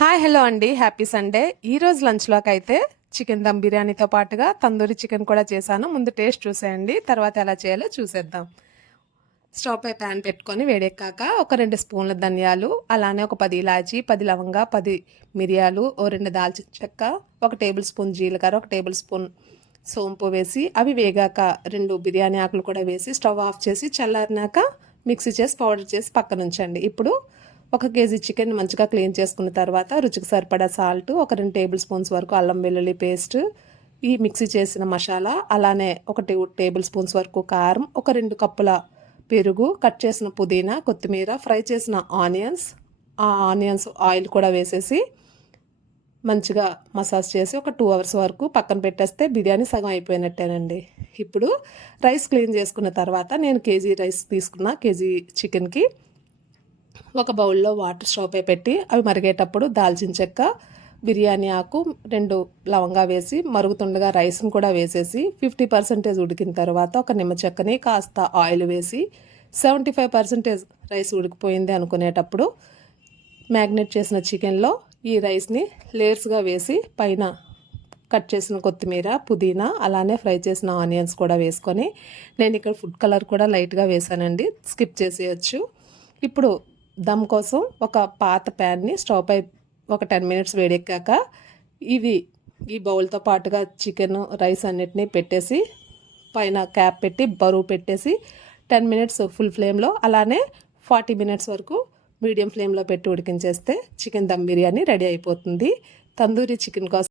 Hi hello అండి, happy Sunday. ఈరోజు లంచ్లోకి అయితే చికెన్ దమ్ బిర్యానీతో పాటుగా తందూరి చికెన్ కూడా చేశాను. ముందు టేస్ట్ చూసేయండి, తర్వాత ఎలా చేయాలో చూసేద్దాం. స్టవ్ పై ప్యాన్ పెట్టుకొని వేడెక్కాక ఒక 2 స్పూన్ల ధనియాలు, అలానే ఒక 10 ఇలాచి, 10 లవంగా, 10 మిరియాలు, ఓ 2 దాల్చిన చెక్క, 1 టేబుల్ స్పూన్ జీలకర్ర, 1 టేబుల్ స్పూన్ సోంపు వేసి అవి వేగాక 2 బిర్యానీ ఆకులు కూడా వేసి స్టవ్ ఆఫ్ చేసి చల్లారినాక మిక్సీ చేసి పౌడర్ చేసి పక్కన ఉంచండి. ఇప్పుడు 1 కేజీ చికెన్ మంచిగా క్లీన్ చేసుకున్న తర్వాత రుచికి సరిపడా సాల్ట్, ఒక 2 టేబుల్ స్పూన్స్ వరకు అల్లం వెల్లుల్లి పేస్ట్, ఈ మిక్సీ చేసిన మసాలా, అలానే 1 టేబుల్ స్పూన్స్ వరకు కారం, ఒక 2 కప్పుల పెరుగు, కట్ చేసిన పుదీనా, కొత్తిమీర, ఫ్రై చేసిన ఆనియన్స్, ఆ ఆనియన్స్ ఆయిల్ కూడా వేసేసి మంచిగా మసాజ్ చేసి ఒక 2 అవర్స్ వరకు పక్కన పెట్టేస్తే బిర్యానీ సగం అయిపోయినట్టేనండి. ఇప్పుడు రైస్ క్లీన్ చేసుకున్న తర్వాత నేను కేజీ రైస్ తీసుకున్న, కేజీ చికెన్కి ఒక బౌల్లో వాటర్ స్టవ్ పై పెట్టి అవి మరిగేటప్పుడు దాల్చిన చెక్క, బిర్యానీ ఆకు, 2 లవంగా వేసి మరుగుతుండగా రైస్ని కూడా వేసేసి 50% ఉడికిన తర్వాత ఒక నిమ్మ చెక్కని కాస్త ఆయిల్ వేసి 75% రైస్ ఉడికిపోయింది అనుకునేటప్పుడు మ్యాగ్నేట్ చేసిన చికెన్లో ఈ రైస్ని లేయర్స్గా వేసి పైన కట్ చేసిన కొత్తిమీర, పుదీనా, అలానే ఫ్రై చేసిన ఆనియన్స్ కూడా వేసుకొని, నేను ఇక్కడ ఫుడ్ కలర్ కూడా లైట్గా వేసానండి, స్కిప్ చేసేయచ్చు. ఇప్పుడు దమ్ కోసం ఒక పాత ప్యాన్ని స్టవ్ పై ఒక 10 మినిట్స్ వేడెక్కాక ఈ బౌల్తో పాటుగా చికెన్ రైస్ అన్నిటినీ పెట్టేసి పైన క్యాప్ పెట్టి బరువు పెట్టేసి 10 మినిట్స్ ఫుల్ ఫ్లేమ్లో, అలానే 40 మినిట్స్ వరకు మీడియం ఫ్లేమ్లో పెట్టి ఉడికించేస్తే చికెన్ దమ్ బిర్యానీ రెడీ అయిపోతుంది. తందూరి చికెన్ కోసం